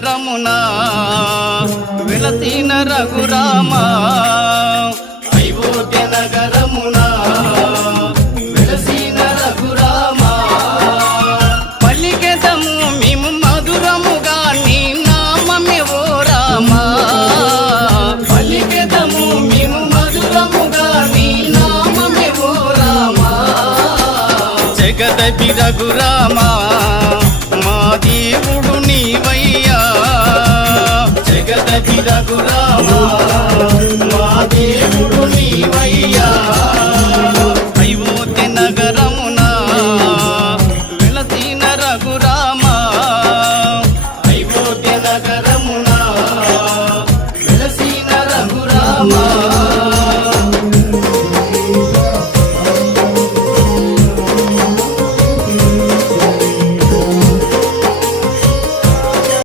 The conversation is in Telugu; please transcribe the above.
నగరమునా వెలసిన రఘురామ అయోధ్య నగరమునా వెలసిన రఘురామ పలికెదము మేము మధురముగా నీ నామమే ఓ రామ పలికెదము మేము మధురముగా నీ నామమే ఓ రామ జగదపి రఘురామ మా దేవుడు నీవయ్యా జగదపి రఘురామ